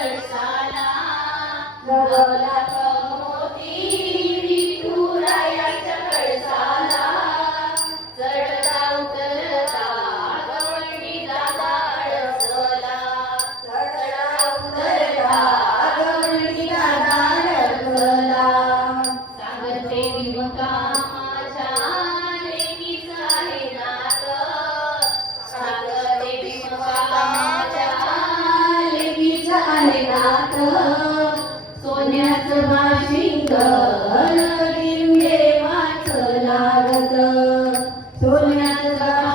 कळसाला गवला मोती विठुरायाच्या कळसाला चढता उतरता गवळणी दादा अडसला चढता उतरता गवळणी दादा अडसला सांगते विमुका माझ्या लेकीचं आहे नात सांगते विमुका माझ्या लेकीचं आहे नात सोन्याचं बाशिंग गिरदेवाचं लागत सोन्याचं